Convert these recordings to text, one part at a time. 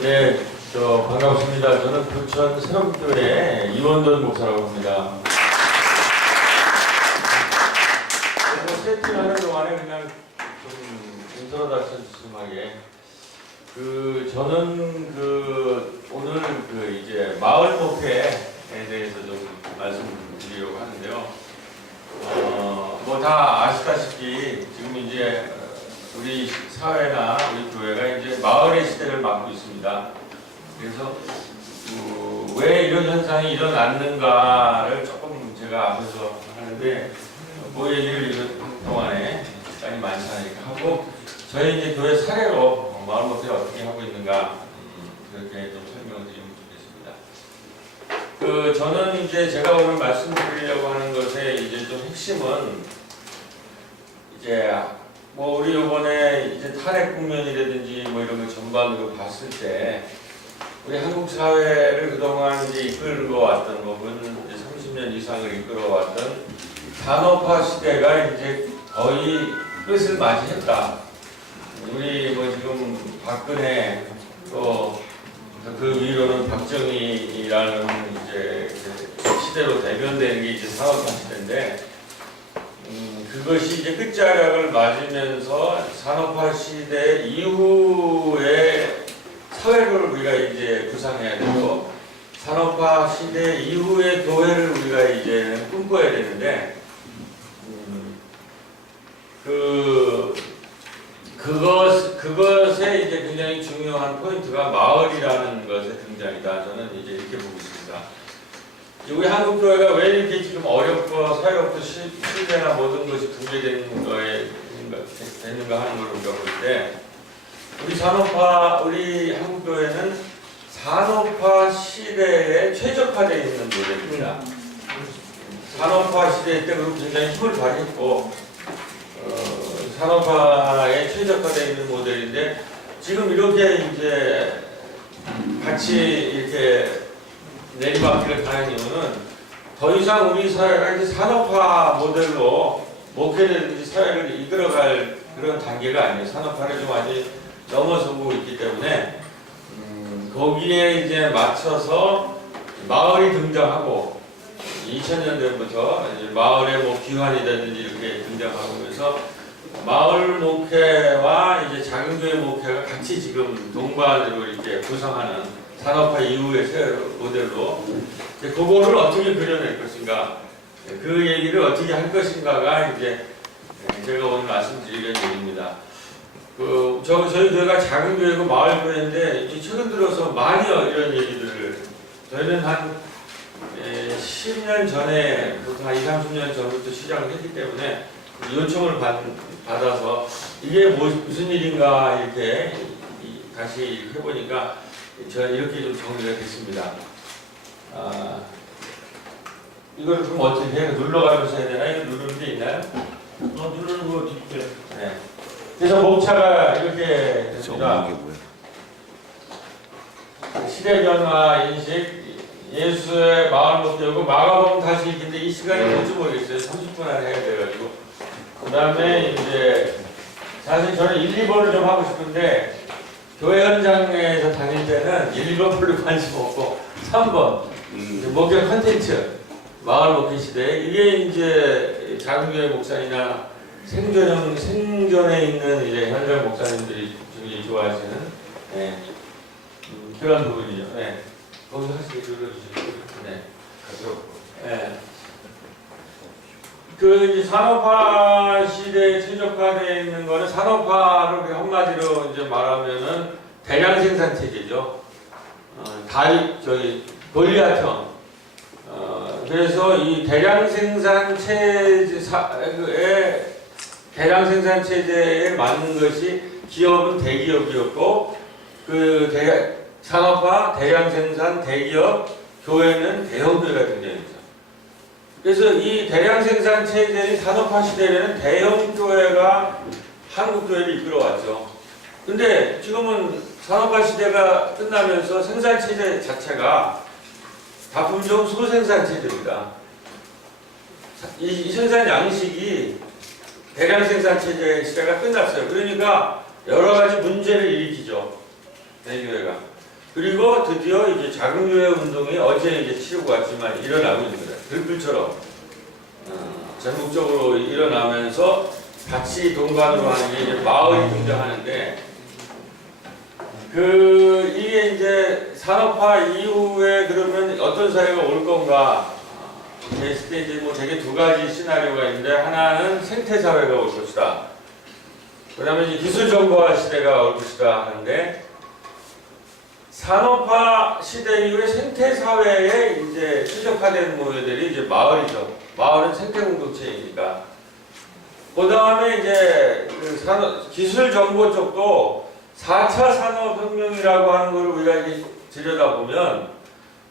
네, 반갑습니다. 저는 부천 새롭교회 이원돈 목사라고 합니다. 그래서 세팅하는 동안에 그냥 좀 인트로덕션하게 저는 오늘 이제 마을 목회에 대해서 좀 말씀드리려고 하는데요. 뭐 다 아시다시피 지금 이제 우리 사회나 우리 교회가 이제 마을의 시대를 맞고 있습니다. 그래서 왜 이런 현상이 일어났는가를 조금 제가 앞에서 하는데 뭐 얘기를 이런 동안에 시간이 많지 않으니까 하고 저희 이제 교회 사례로 마을 목회를 어떻게 하고 있는가 그렇게 좀 설명을 드리면 좋겠습니다. 저는 이제 제가 오늘 말씀드리려고 하는 것의 이제 좀 핵심은 이제 뭐 우리 이번에 이제 탄핵 국면이라든지 뭐 이런 거 전반으로 봤을 때 우리 한국 사회를 그동안 이제 이끌고 왔던 부분 이제 30년 이상을 이끌어왔던 산업화 시대가 이제 거의 끝을 맞이했다. 우리 뭐 지금 박근혜 또 그 위로는 박정희라는 이제 시대로 대변되는 게 이제 산업화 시대인데. 그것이 이제 끝자락을 맞으면서 산업화 시대 이후에 사회를 우리가 이제 구상해야 되고 산업화 시대 이후의 교회를 우리가 이제 꿈꿔야 되는데 그것에 이제 굉장히 중요한 포인트가 마을이라는 것의 등장이다. 저는 이제 이렇게 보고 있습니다. 우리 한국 교회가 왜 이렇게 지금 어렵고 사회로부터 신뢰나 모든 것이 붕괴되는 거에 되는가 하는 걸 우리가 볼 때 우리 한국 교회는 산업화 시대에 최적화되어 있는 모델입니다. 산업화 시대 때 그리고 굉장히 힘을 발휘했고 산업화에 최적화되어 있는 모델인데 지금 이렇게 이제 같이 이렇게 내리막길을 가는 이유는 더 이상 우리 사회가 이제 산업화 모델로 목회라든지 사회를 이끌어갈 그런 단계가 아니에요. 산업화를 좀 아직 넘어서고 있기 때문에 거기에 이제 맞춰서 마을이 등장하고 2000년대부터 이제 마을의 뭐 기관이라든지 이렇게 등장하고 그래서 마을 목회와 이제 작은 교회 목회가 같이 지금 동반으로 이렇게 구성하는 산업화 이후의 새 모델로 그거를 어떻게 그려낼 것인가 그 얘기를 어떻게 할 것인가가 이제 제가 오늘 말씀드리려는 얘기입니다. 저희 교회가 작은 교회고 마을 교회인데 최근 들어서 많이 이런 얘기들을 저희는 한 10년 전에 보통 한 20-30년 전부터 시작을 했기 때문에 요청을 받아서 이게 무슨 일인가 이렇게 다시 해보니까 제가 이렇게 좀 정리가 됐습니다. 이걸 그럼 어떻게 해요? 눌러가면서 해야 되나? 이거 누르는 게 있나요? 누르는 거 뒤에. 네. 그래서 목차가 이렇게 됩니다. 시대 변화 인식, 예수의 마을 목표고 마가복음 다시 읽는데 이 시간이 뭔지 모르겠어요. 30분 안에 해야 돼가지고. 그 다음에 이제 사실 저는 1, 2번을 좀 하고 싶은데 교회 현장에서 다닐 때는 1번 별로 관심 없고 3번 목회 컨텐츠 마을 목회 시대 이게 이제 작은 교회 목사이나 생존에 있는 이제 현장 목사님들이 굉장히 좋아하시는 그런 부분이죠. 거기서 하시게 눌러주시고 이제 산업화 시대에 최적화되어 있는 거는 산업화를 한마디로 이제 말하면은 대량 생산 체제죠. 골리앗형. 그래서 이 대량 생산 체제에 맞는 것이 기업은 대기업이었고 산업화, 대량 생산, 대기업, 교회는 대형교회가 등장했죠. 그래서 이 대량 생산 체제의 산업화 시대에는 대형 교회가 한국 교회를 이끌어왔죠. 근데 지금은 산업화 시대가 끝나면서 생산 체제 자체가 다품종 소생산 체제입니다. 이 생산 양식이 대량 생산 체제 시대가 끝났어요. 그러니까 여러 가지 문제를 일으키죠. 내교회가. 그리고 드디어 이제 자금교회 운동이 어제 이제 치르고 왔지만 일어나고 있는 거다. 들불처럼 전국적으로 일어나면서 같이 동반으로 하는 게 이제 마을이 등장하는데 이게 이제 산업화 이후에 그러면 어떤 사회가 올 건가 했을 때 이제 뭐 되게 두 가지 시나리오가 있는데 하나는 생태 사회가 올 것이다. 그다음에 이제 기술 정보화 시대가 올 것이다 하는데 산업화 시대 이후에 생태 사회에 이제 최적화된 모델들이 이제 마을이죠. 마을은 생태 공동체이니까. 그다음에 이제 기술 정보 쪽도 4차 산업혁명이라고 하는 걸 우리가 이제 들여다보면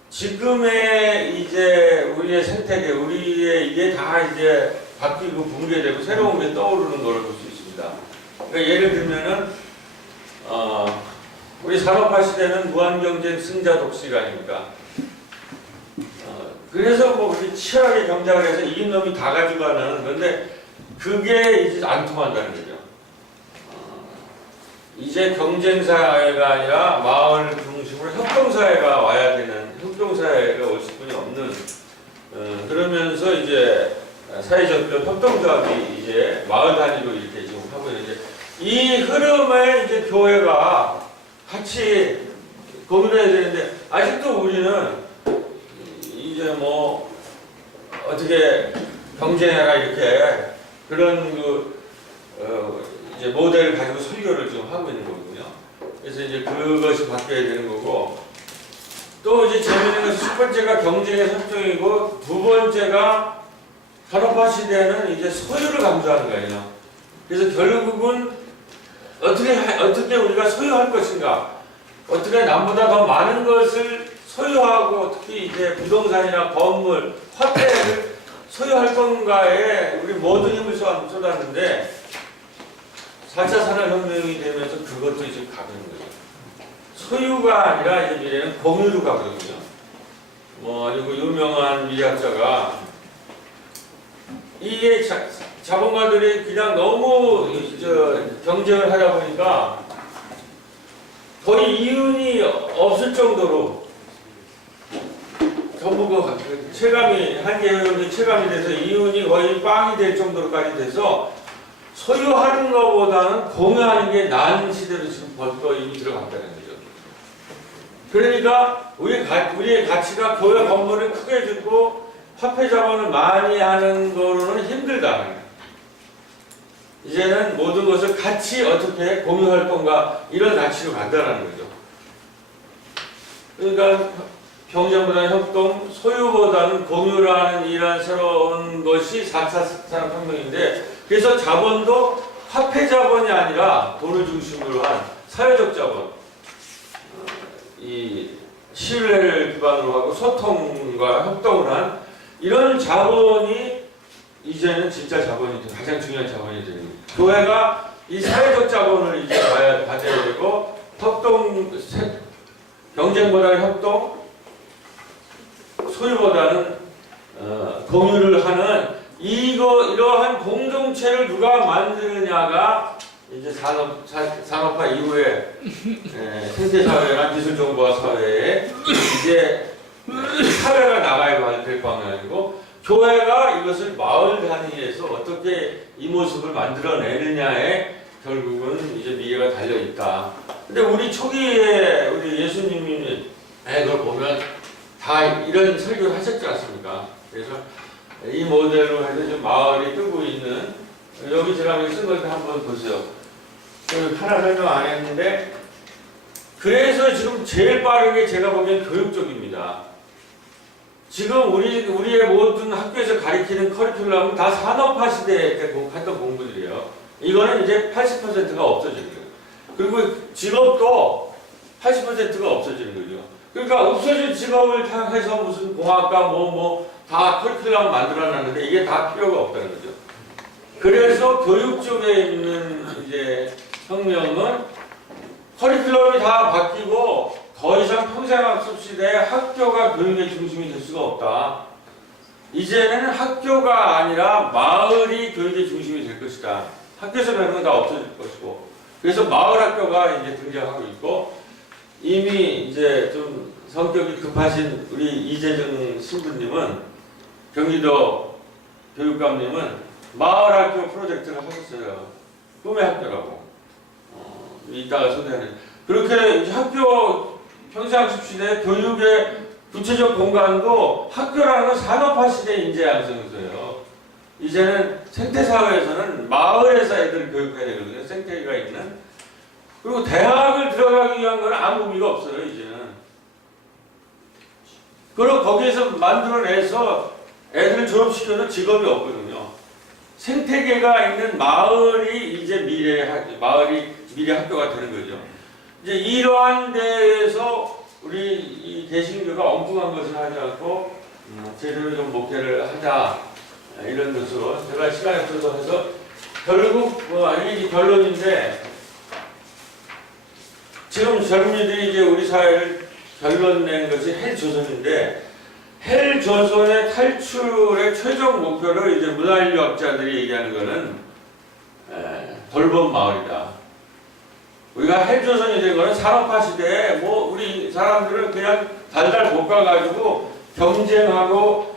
지금의 이제 우리의 생태계, 우리의 이게 다 이제 바뀌고 붕괴되고 새로운 게 떠오르는 걸 볼 수 있습니다. 그러니까 예를 들면은 우리 산업화 시대는 무한경쟁 승자 독식 아닙니까? 그래서 뭐 그렇게 치열하게 경쟁을 해서 이긴 놈이 다 가져가는 건데 그게 이제 안 통한다는 거죠. 이제 경쟁사회가 아니라 마을 중심으로 협동사회가 와야 되는, 협동사회가 올 수뿐이 없는, 그러면서 이제 사회적 협동조합이 이제 마을 단위로 이렇게 지금 하고 있는데 이 흐름에 이제 교회가 같이 고민해야 되는데 아직도 우리는 이제 뭐 어떻게 경쟁해라 이렇게 그런 이제 모델을 가지고 설교를 좀 하고 있는 거거든요. 그래서 이제 그것이 바뀌어야 되는 거고 또 이제 재미있는 것은 첫 번째가 경쟁의 설정이고 두 번째가 산업화 시대는 이제 소유를 강조하는 거예요. 그래서 결국은 어떻게 우리가 소유할 것인가, 어떻게 남보다 더 많은 것을 소유하고 특히 이제 부동산이나 건물, 화폐를 소유할 건가에 우리 모든 힘을 쏟았는데 4차 산업혁명이 되면서 그것도 이제 가는 거예요. 소유가 아니라 이제 미래는 공유로 가거든요. 그리고 유명한 미래학자가 이게 자본가들이 그냥 너무 경쟁을 하다 보니까 거의 이윤이 없을 정도로 전부 체감이 한계율이 체감이 돼서 이윤이 거의 빵이 될 정도로까지 돼서 소유하는 것보다는 공유하는 게 나은 시대로 지금 벌써 이미 들어갔다는 거죠. 그러니까 우리의 가치가 교회 건물을 크게 짓고 화폐 자본을 많이 하는 거로는 힘들다. 이제는 모든 것을 같이 어떻게 공유할 건가 이런 가치로 간다는 거죠. 그러니까 경쟁보다는 협동, 소유보다는 공유라는 이런 새로운 것이 4차 산업혁명인데 그래서 자본도 화폐 자본이 아니라 돈을 중심으로 한 사회적 자본, 이 신뢰를 기반으로 하고 소통과 협동을 한 이런 자본이 이제는 진짜 자본이 가장 중요한 자본이 되는 거예요. 교회가 이 사회적 자본을 이제 받아야 되고 경쟁보다는 협동, 소유보다는 공유를 하는 이러한 공동체를 누가 만드느냐가 이제 산업화 이후에 생태사회나 기술정보화 사회에 이제 사회가 나가야 될 방향이고 교회가 이것을 마을 단위에서 어떻게 이 모습을 만들어내느냐에 결국은 이제 미래가 달려있다. 근데 우리 초기에 우리 예수님이 그걸 보면 다 이런 설교를 하셨지 않습니까? 그래서 이 모델로 해서 좀 마을이 뜨고 있는 여기 제가 쓴 걸 한번 보세요. 하나 설명 안 했는데 그래서 지금 제일 빠르게 제가 보기엔 교육 쪽입니다. 지금 우리의 모든 학교에서 가리키는 커리큘럼은 다 산업화 시대에 했던 공부들이에요. 이거는 이제 80%가 없어지는 거예요. 그리고 직업도 80%가 없어지는 거죠. 그러니까 없어진 직업을 해서 무슨 공학과 다 커리큘럼 만들어놨는데 이게 다 필요가 없다는 거죠. 그래서 교육 쪽에 있는 이제 혁명은 커리큘럼이 다 바뀌고 더 이상 평생학습 시대에 학교가 교육의 중심이 될 수가 없다. 이제는 학교가 아니라 마을이 교육의 중심이 될 것이다. 학교에서 배우는 건 다 없어질 것이고 그래서 마을 학교가 이제 등장하고 있고 이미 이제 좀 성격이 급하신 우리 이재정 신부님은 경기도 교육감님은 마을학교 프로젝트를 하셨어요. 꿈의 학교라고. 이따가 소개하는. 그렇게 이제 학교 평상시 시대 교육의 구체적 공간도 학교라는 건 산업화 시대 인재 양성소예요. 이제는 생태사회에서는 마을에서 애들을 교육해야 되거든요. 생태계가 있는. 그리고 대학을 들어가기 위한 건 아무 의미가 없어요. 이제는. 그리고 거기에서 만들어내서 애들을 졸업시켜도 직업이 없거든요. 생태계가 있는 마을이 이제 마을이 미래 학교가 되는 거죠. 이제 이러한 데에서 우리 이 개신교가 엉뚱한 것을 하지 않고 제대로 좀 목회를 하자 이런 것으로 제가 시간이 없어서 해서 결국 이게 결론인데 지금 젊은이들이 이제 우리 사회를 결론 낸 것이 헬조선인데 헬조선의 탈출의 최종 목표를 이제 문화인류학자들이 얘기하는 것은 돌봄 마을이다. 우리가 헬조선이 된 거는 산업화 시대에 뭐 우리 사람들은 그냥 달달 볶아가지고 경쟁하고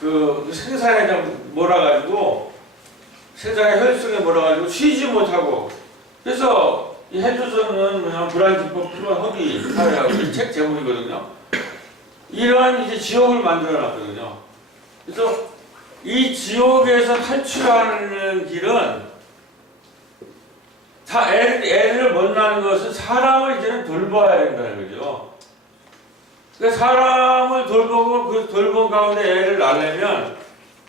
그 생산에 좀 몰아가지고 생산의 혈성에 몰아가지고 쉬지 못하고 그래서 이 헬조선은 그냥 불안지법 필요한 허기 사회라고 이 책 제목이거든요. 이러한 이제 지옥을 만들어놨거든요. 그래서 이 지옥에서 탈출하는 길은 애를 못 낳는 것은 사람을 이제는 돌봐야 된다는 거죠. 그러니까 사람을 돌보고 그 돌봄 가운데 애를 낳으려면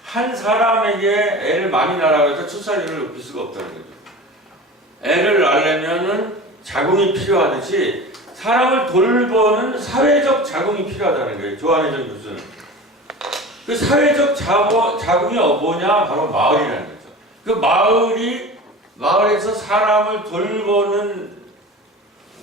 한 사람에게 애를 많이 낳으라고 해서 출산율을 높일 수가 없다는 거죠. 애를 낳으려면은 자궁이 필요하듯이 사람을 돌보는 사회적 자궁이 필요하다는 거예요. 조한혜정 교수는. 그 사회적 자궁이 뭐냐? 바로 마을이라는 거죠. 그 마을에서 사람을 돌보는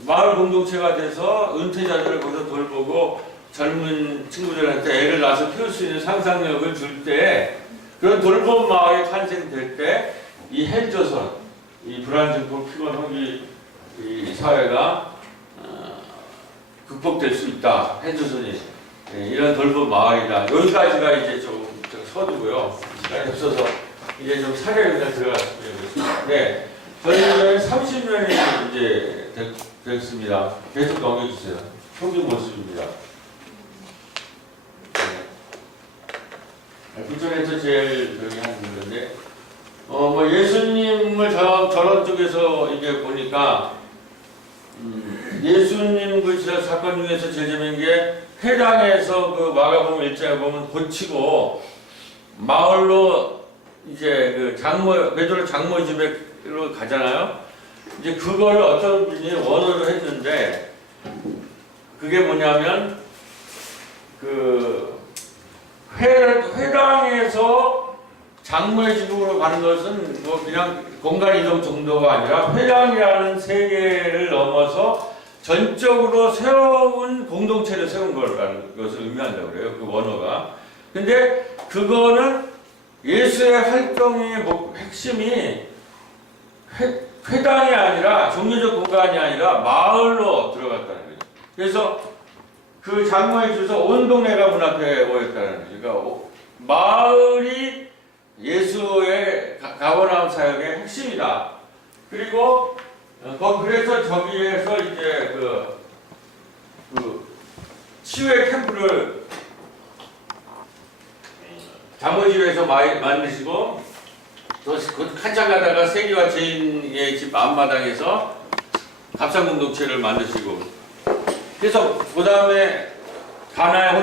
마을 공동체가 돼서 은퇴자들을 거기서 돌보고 젊은 친구들한테 애를 낳아서 키울 수 있는 상상력을 줄 때 그런 돌봄 마을이 탄생될 때 이 헬조선, 이 불안증폭 피곤 허기 이 사회가 극복될 수 있다. 헬조선이 이런 돌봄 마을이다. 여기까지가 이제 좀 서두고요. 시간이 없어서 이제 좀 사례를 그냥 들어갔습니다. 네, 저희는 30년이 이제 됐습니다. 계속 넘겨주세요. 평균 모습입니다. 네. 부천에서 제일 여기 하는 건데, 뭐 예수님을 저런 쪽에서 이제 보니까, 예수님 그 사건 중에서 제일 재밌는 게, 회당에서 그 마가복음 1장에 보면 고치고, 마을로 이제 그 베드로 장모 집에로 가잖아요. 이제 그거를 어떤 분이 원어로 했는데 그게 뭐냐면 그 회당에서 장모의 집으로 가는 것은 뭐 그냥 공간 이동 정도가 아니라 회당이라는 세계를 넘어서 전적으로 세운 공동체를 세운 거라는 것을 의미한다고 그래요. 그 원어가. 근데 그거는 예수의 활동의 핵심이 회당이 아니라 종교적 공간이 아니라 마을로 들어갔다는 거죠. 그래서 그 장모의 집에서 온 동네가 문 앞에 모였다는 거죠. 그러니까 마을이 예수의 가버나움 사역의 핵심이다. 그리고 그래서 저기에서 이제 그 치유의 캠프를 장모의 집에서 만드시고 또 한참 가다가 세기와 제인의 집 앞마당에서 갑상공동체를 만드시고 그래서 그 다음에 가나의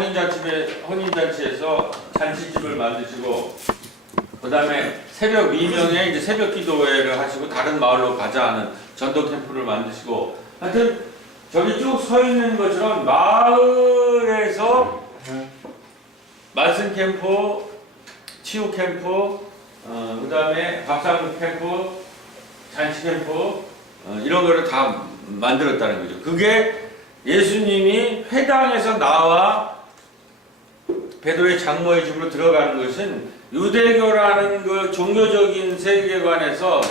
혼인잔치에서 잔치집을 만드시고 그 다음에 새벽 미명에 이제 새벽 기도회를 하시고 다른 마을로 가자 하는 전도 캠프를 만드시고 하여튼 저기 쭉 서 있는 것처럼 마을에서 말씀 캠프, 치유 캠프, 그 다음에 밥상 캠프, 잔치 캠프 이런 거를 다 만들었다는 거죠. 그게 예수님이 회당에서 나와 베드로의 장모의 집으로 들어가는 것은 유대교라는 그 종교적인 세계관에서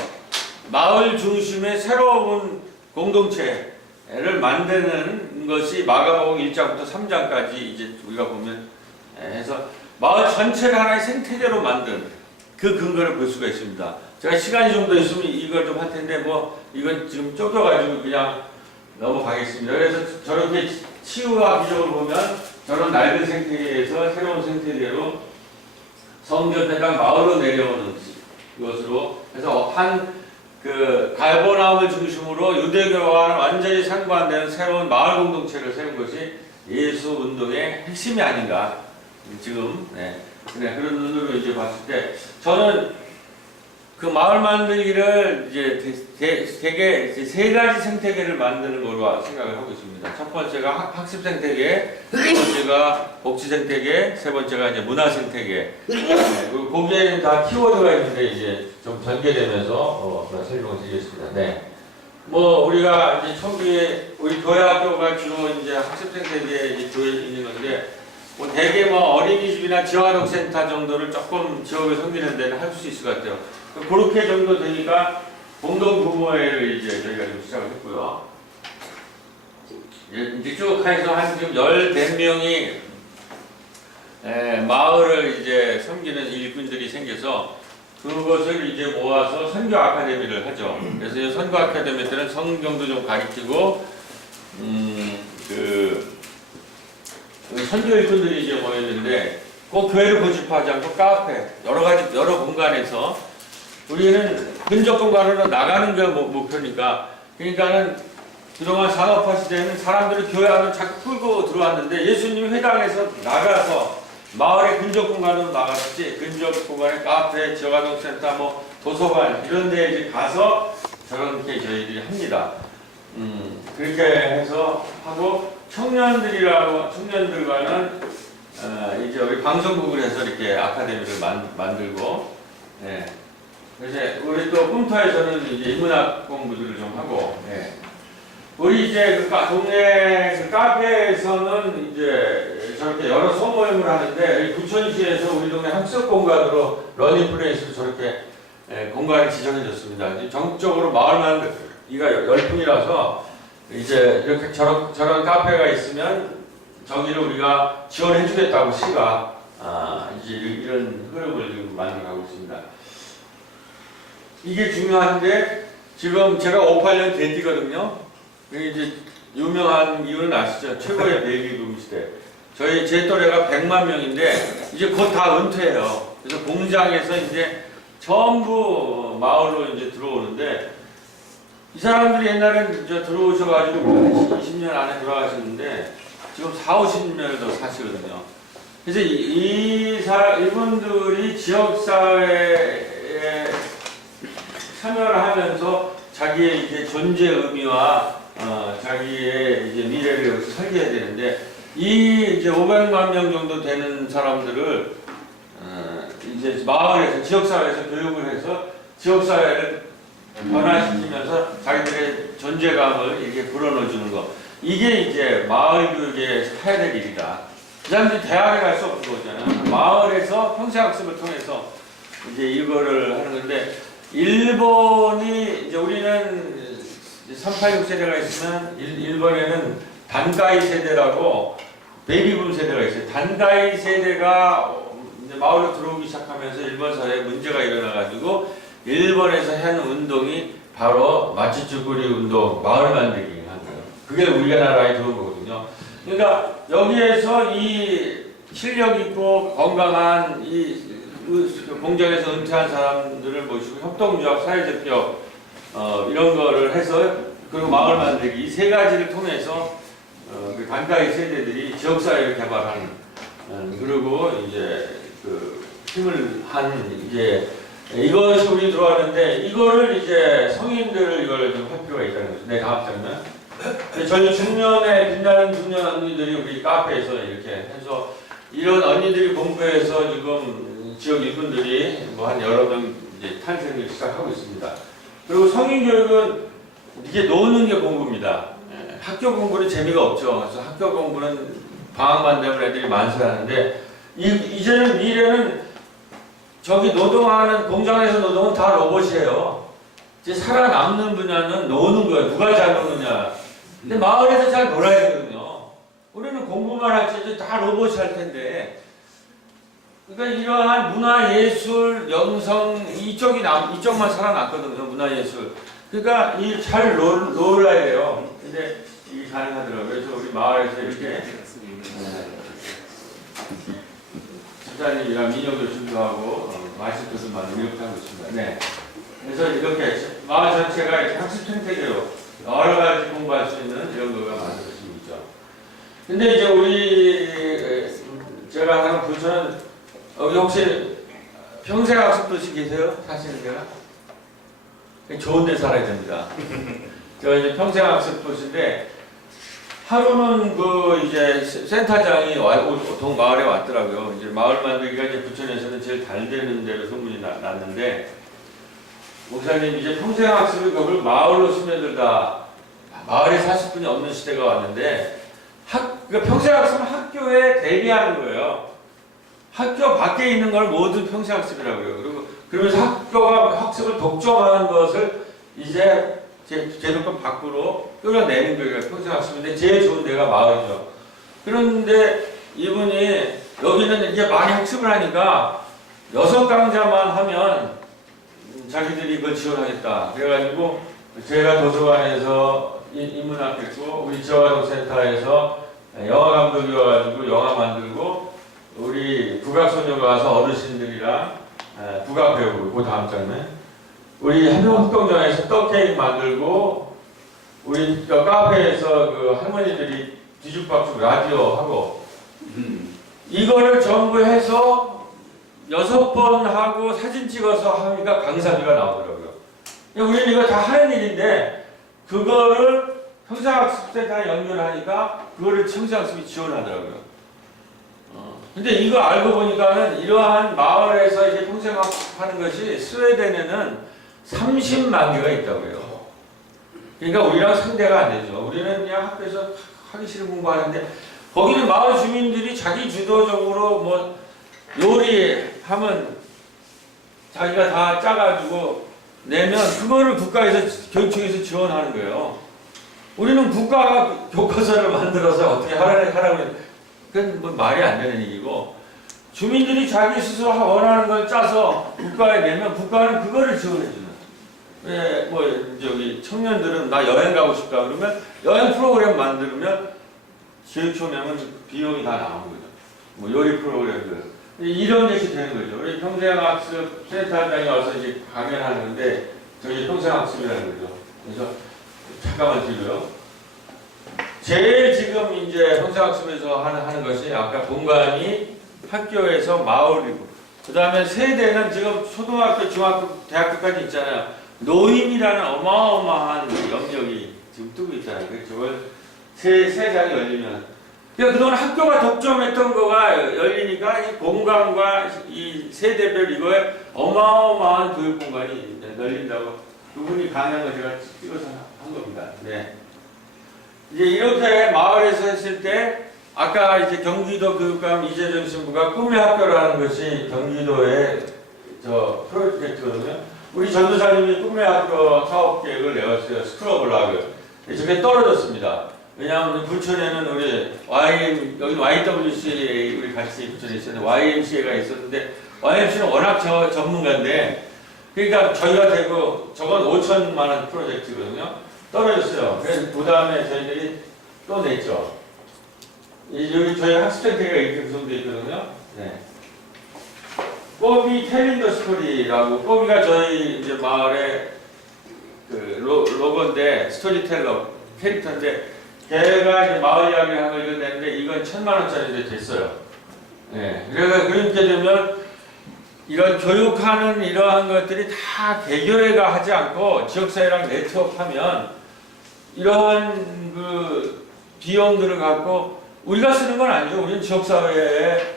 마을 중심의 새로운 공동체를 만드는 것이 마가복음 1장부터 3장까지 이제 우리가 보면 해서 마을 전체를 하나의 생태계로 만든 그 근거를 볼 수가 있습니다. 제가 시간이 좀 더 있으면 이걸 좀 할 텐데 뭐 이건 지금 쫓겨가지고 그냥 넘어가겠습니다. 그래서 저렇게 치유와 기적을 보면 저런 낡은 생태계에서 새로운 생태계로 성전대장 마을로 내려오는 것으로 해서 한 그 갈보나움을 중심으로 유대교와는 완전히 상반되는 새로운 마을 공동체를 세운 것이 예수 운동의 핵심이 아닌가 지금 그런 눈으로 이제 봤을 때 저는 그 마을 만들기를 이제 되게 세 가지 생태계를 만드는 걸로 생각을 하고 있습니다. 첫 번째가 학습 생태계, 두 번째가 복지 생태계, 세 번째가 이제 문화 생태계. 그리고 거기에는 다 키워드가 있는데 이제 좀 전개되면서 설명을 드리겠습니다. 네. 뭐 우리가 이제 초기에 우리 교회 학교가 주로 이제 학습 생태계에 이제 교회 있는 건데 뭐 대개 뭐 어린이집이나 지역아동센터 정도를 조금 지역을 섬기는 데는 할 수 있을 것 같아요. 그렇게 정도 되니까 공동부모회를 이제 저희가 좀 시작을 했고요. 이제 쭉 해서 한 지금 14명이 마을을 이제 섬기는 일꾼들이 생겨서 그것을 이제 모아서 선교 아카데미를 하죠. 그래서 이 선교 아카데미 때는 성경도 좀 가르치고 선교 일꾼들이 이제 모였는데 꼭 교회를 고집하지 않고 카페 여러 공간에서 우리는 근접 공간으로 나가는 게 목표니까 그러니까는 그동안 산업화 시대에는 사람들이 교회 안으로 자꾸 끌고 들어왔는데 예수님이 회당에서 나가서 마을의 근접 공간으로 나갔지 근접 공간에 카페, 지역아동센터, 뭐 도서관 이런 데 이제 가서 저렇게 저희들이 합니다. 그렇게 해서 하고 청년들과는 이제 우리 방송국을 해서 이렇게 아카데미를 만들고 그래서 우리 또 꿈터에서는 이제 인문학 공부들을 좀 하고 우리 이제 그 동네 그 카페에서는 이제 저렇게 여러 소모임을 하는데 부천시에서 우리 동네 학습 공간으로 러닝플레이스로 저렇게 공간이 지정해졌습니다. 전국적으로 마을 만들기가 열풍이라서 이제 이렇게 저런 카페가 있으면 저기를 우리가 지원해주겠다고 시가 이제 이런 흐름을 지금 만들어가고 있습니다. 이게 중요한데 지금 제가 58년 개띠거든요. 이제 유명한 이유는 아시죠? 최고의 베이비붐 시대. 제 또래가 100만 명인데 이제 곧 다 은퇴해요. 그래서 공장에서 이제 전부 마을로 이제 들어오는데 이 사람들이 옛날엔 이제 들어오셔가지고 20년 안에 돌아가셨는데 지금 40-50년을 더 사시거든요. 그래서 이분들이 지역사회에 참여를 하면서 자기의 이제 존재 의미와 자기의 이제 미래를 여기서 설계해야 되는데 이제 500만 명 정도 되는 사람들을 이제 마을에서 지역사회에서 교육을 해서 지역사회를 변화시키면서 자기들의 존재감을 이렇게 불어넣어주는 거 이게 이제 마을 교육에서 해야 될 일이다. 이 사람들이 대학에 갈 수 없는 거잖아요. 마을에서 평생학습을 통해서 이제 이거를 하는 건데 일본이 이제 우리는 386 세대가 있으면 일본에는 단가이 세대라고 베이비붐 세대가 있어요. 단가이 세대가 이제 마을로 들어오기 시작하면서 일본 사회에 문제가 일어나가지고 일본에서 하는 운동이 바로 마치쭈구리 운동, 마을 만들기 한 거예요. 그게 우리나라에 들어온 거거든요. 그러니까 여기에서 이 실력 있고 건강한 이 공장에서 은퇴한 사람들을 모시고 협동조합, 사회적 이런 거를 해서 그리고 마을 만들기 이 세 가지를 통해서 그 단가의 세대들이 지역사회를 개발하는 그리고 이제 그 힘을 한 이제 이것이 우리 들어왔는데 이거를 이제 성인들을 이걸 좀 할 필요가 있다는 거죠. 네, 다음 장면. 저희 중년에 빛나는 중년 언니들이 우리 카페에서 이렇게 해서 이런 언니들이 공부해서 지금 지역 일꾼들이 뭐 한 여러 명 이제 탄생을 시작하고 있습니다. 그리고 성인 교육은 이게 노는 게 공부입니다. 학교 공부는 재미가 없죠. 그래서 학교 공부는 방학만 되면 애들이 만수하는데 이제는 미래는 저기 노동하는 공장에서 노동은 다 로봇이에요. 이제 살아남는 분야는 노는 거예요. 누가 잘 노느냐. 근데 마을에서 잘 놀아야 되거든요. 우리는 공부만 할지 다 로봇이 할 텐데. 그러니까 이러한 문화, 예술, 영성 이쪽만 살아났거든요. 문화, 예술. 그러니까 이 잘 놀아야 돼요. 근데 이게 가능하더라고요. 그래서 우리 마을에서 이렇게 집사님이랑 민영 교수도 하고 마스터도 만들고 이렇게 하고 있습니다. 네. 그래서 이렇게 마을 전체가 이렇게 학습 생태계로 여러 가지 공부할 수 있는 이런 거가 만들어지고 있죠. 근데 이제 우리 제가 하는 부처는 여기 혹시 평생학습도시 계세요? 사시는 데가? 좋은 데 살아야 됩니다. 제가 이제 평생학습도시인데 하루는 그 이제 센터장이 동 마을에 왔더라고요. 이제 마을 만들기가 이제 부천에서는 제일 잘 되는 데로 소문이 났는데 목사님 이제 평생학습을 그걸 마을로 스며들다 마을에 사실 분이 없는 시대가 왔는데 그러니까 평생학습은 학교에 대비하는 거예요. 학교 밖에 있는 걸 모두 평생학습이라고요. 그리고 그러면서 학교가 학습을 독점하는 것을 이제 제도권 밖으로 끌어내는 거예요. 평생학습인데 제일 좋은 데가 마을이죠. 그런데 이분이 여기는 이제 많이 학습을 하니까 6강좌만 하면 자기들이 그걸 지원하겠다. 그래가지고 제가 도서관에서 인문학했고 우리 지역아동센터에서 영화 감독이 와가지고 영화 만들고 우리 국악소녀가 와서 어르신들이랑 국악 배우고 그 다음 장면 우리 한평특공장에서 떡케이크 만들고 우리 카페에서 그 할머니들이 뒤죽박죽 라디오 하고 이거를 전부 해서 6번 하고 사진 찍어서 하니까 강사비가 나오더라고요. 우리는 이거 다 하는 일인데 그거를 평생학습 다 연결하니까 그거를 평생학습이 지원하더라고요. 근데 이거 알고 보니까는 이러한 마을에서 이제 평생학습하는 것이 스웨덴에는 30만 개가 있다고요. 그러니까 우리랑 상대가 안 되죠. 우리는 그냥 학교에서 하기 싫은 공부하는데 거기는 마을 주민들이 자기 주도적으로 뭐 요리하면 자기가 다 짜가지고 내면 그거를 국가에서 교육청에서 지원하는 거예요. 우리는 국가가 교과서를 만들어서 어떻게 하라고 그건 뭐 말이 안 되는 얘기고 주민들이 자기 스스로 원하는 걸 짜서 국가에 내면 국가는 그거를 지원해주는. 예, 뭐 저기 청년들은 나 여행 가고 싶다 그러면 여행 프로그램 만들면 교육청 내면 비용이 다 나오는 거죠. 뭐 요리 프로그램들 이런 것이 되는 거죠. 우리 평생학습 센터장이 와서 이제 강연하는 건데 저희 평생학습이라는 거죠. 그래서 잠깐만 드리고요. 제일 지금 이제 평생학습에서 하는 것이 아까 본관이 학교에서 마을이고 그 다음에 세대는 지금 초등학교, 중학교, 대학교까지 있잖아요. 노인이라는 어마어마한 영역이 지금 뜨고 있잖아요. 저걸 세 장이 열리면 그러니까 그동안 학교가 독점했던 거가 열리니까 이 본관과 이 세대별 이거에 어마어마한 교육 공간이 열린다고 그분이 강연을 제가 찍어서 한 겁니다. 네. 이제 이렇게 마을에서 했을 때 아까 이제 경기도 교육감 이재정 신부가 꿈의 학교라는 것이 경기도의 저 프로젝트거든요. 우리 전도사님이 꿈의 학교 사업 계획을 내었어요. 스쿨 오브 라그. 저게 떨어졌습니다. 왜냐하면 부천에는 우리 여기 YWCA 우리 같이 부천에 있었는데 YMCA가 있었는데 YMCA는 워낙 전문가인데 그러니까 저희가 되고 저건 5천만 원 프로젝트거든요. 떨어졌어요. 그래서 그 다음에 저희들이 또 냈죠. 여기 저희 학습센터가 이렇게 구성되어 있거든요. 네. 꼬비 텔린더 스토리라고 꼬비가 저희 이제 마을의 그 로고인데 스토리텔러 캐릭터인데 걔가 이제 마을 이야기를 한 걸 읽어냈는데 이건 1,000만 원짜리 됐어요. 네. 그래서 그렇게 되면 이런 교육하는 이러한 것들이 다 개교회가 하지 않고 지역사회랑 네트워크하면 이러한 그 비용들을 갖고 우리가 쓰는 건 아니죠. 우리는 지역사회에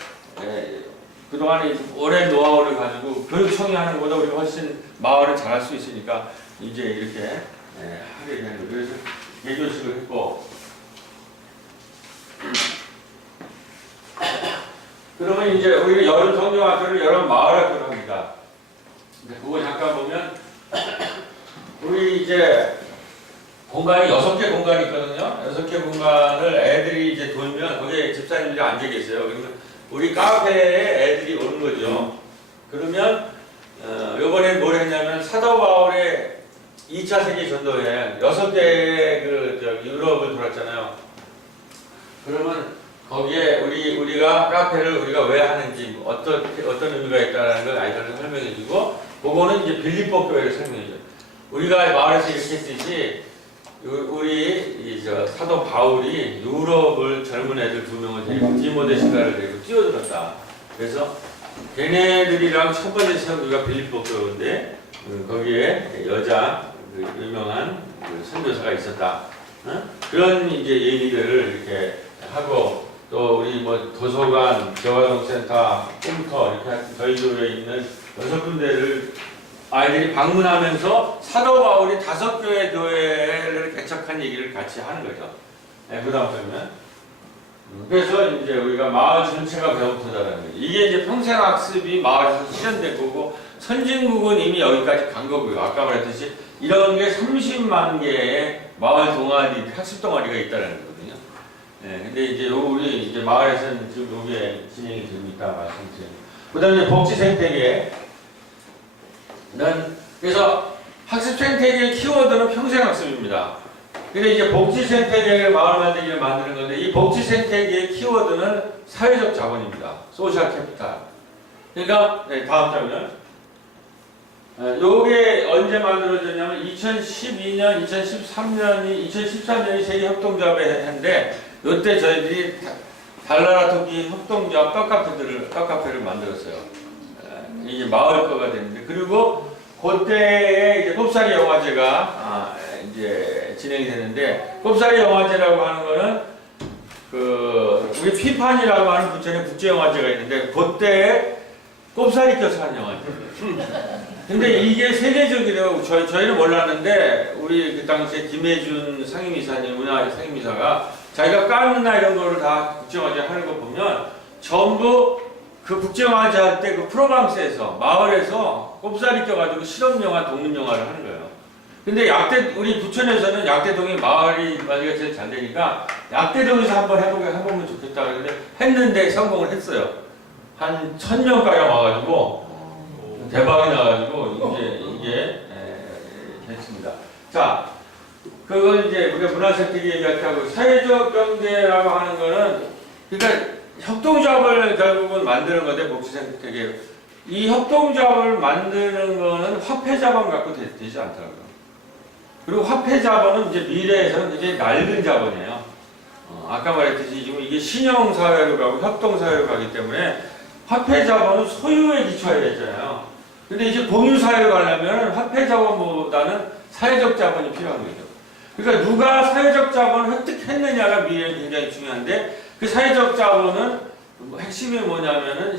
그동안에 오랜 노하우를 가지고 교육청이 하는 것보다 우리가 훨씬 마을을 잘할 수 있으니까 이제 이렇게 하게 되는 거예요. 그래서 개교식을 했고 그러면 이제 우리가 여름 성경학교를 여름 마을학교를 합니다. 근데 그거 잠깐 보면 우리 이제 공간이 6개 공간이 있거든요. 6개 공간을 애들이 이제 돌면 거기에 집사님들이 앉아 계세요. 그러면 우리 카페에 애들이 오는 거죠. 그러면 이번에 뭘 했냐면 사도 바울의 2차 세계 전도에 6개의 유럽을 돌았잖아요. 그러면 거기에 우리가 카페를 우리가 왜 하는지 어떤 의미가 있다는 걸 아이들을 설명해주고, 그거는 이제 빌립보 교회를 설명해줘요. 우리가 마을에서 이렇게 했듯이 우리 사도 바울이 유럽을 젊은 애들 2명을 데리고 디모데 신가를 데리고 뛰어들었다. 그래서 걔네들이랑 첫 번째 선교가 빌립보 교회인데 거기에 여자 유명한 선교사가 있었다. 그런 이제 얘기들을 이렇게 하고, 또 우리 뭐 도서관, 재활용센터, 컴퓨터 이렇게 저희 교회에 있는 6군데를 아이들이 방문하면서 사도 바울이 5교회 교회를 개척한 얘기를 같이 하는 거죠. 네, 그 다음 보면. 그래서 이제 우리가 마을 전체가 배고프다라는 거죠. 이게 이제 평생학습이 마을에서 실현된 거고, 선진국은 이미 여기까지 간 거고요. 아까 말했듯이 이런 게 30만 개의 마을 동아리, 학습 동아리가 있다는 거거든요. 네, 근데 이제 우리 이제 마을에서는 지금 이게 진행이 되고 있다 말씀드립니다. 그 다음에 복지 생태계. 그래서 학습 생태계의 키워드는 평생학습입니다. 근데 이제 복지 생태계를 마을 만들기를 만드는 건데, 이 복지 생태계의 키워드는 사회적 자본입니다. 소셜 캐피탈. 그러니까 네, 다음 장면. 요게 언제 만들어졌냐면 2012년, 2013년이 세계 협동조합에 했는데, 요때 저희들이 달나라 토끼 협동조합 떡카페를 만들었어요. 이게 마을 거가 됐는데, 그리고 그때에 이제 꼽사리 영화제가 이제 진행이 됐는데, 꼽사리 영화제라고 하는 거는 우리 피판이라고 하는 부천에 국제영화제가 있는데, 그때에 꼽사리 껴서 한 영화제. 근데 이게 세계적이래요. 저희는 몰랐는데, 우리 그 당시에 김혜준 상임이사님, 문화 상임이사가 자기가 까는나 이런 거를 다 국제영화제 하는 거 보면 전부 그 국제영화제 할 때 그 프로방스에서 마을에서 꼽사리 껴가지고 실험영화, 독립영화를 하는 거예요. 근데 우리 부천에서는 약대동이 마을이 만약에 제일 잘 되니까 약대동에서 한번 해보면 좋겠다. 그런데 했는데 성공을 했어요. 한 1000명가량 와가지고 대박이 나가지고 이게 됐습니다. 자, 그걸 이제 우리가 문화생태계 얘기할 때 하고, 사회적 경제라고 하는 거는 그러니까 협동조합을 결국은 만드는 건데, 복지생태계. 이 협동조합을 만드는 거는 화폐자본 갖고 되지 않더라고요. 그리고 화폐자본은 이제 미래에서는 굉장히 낡은 자본이에요. 아까 말했듯이 지금 이게 신용사회로 가고 협동사회로 가기 때문에 화폐자본은 소유에 기초해야 되잖아요. 근데 이제 공유사회로 가려면 화폐자본보다는 사회적 자본이 필요한 거죠. 그러니까 누가 사회적 자본을 획득했느냐가 미래에 굉장히 중요한데, 그 사회적 자본은 핵심이 뭐냐면은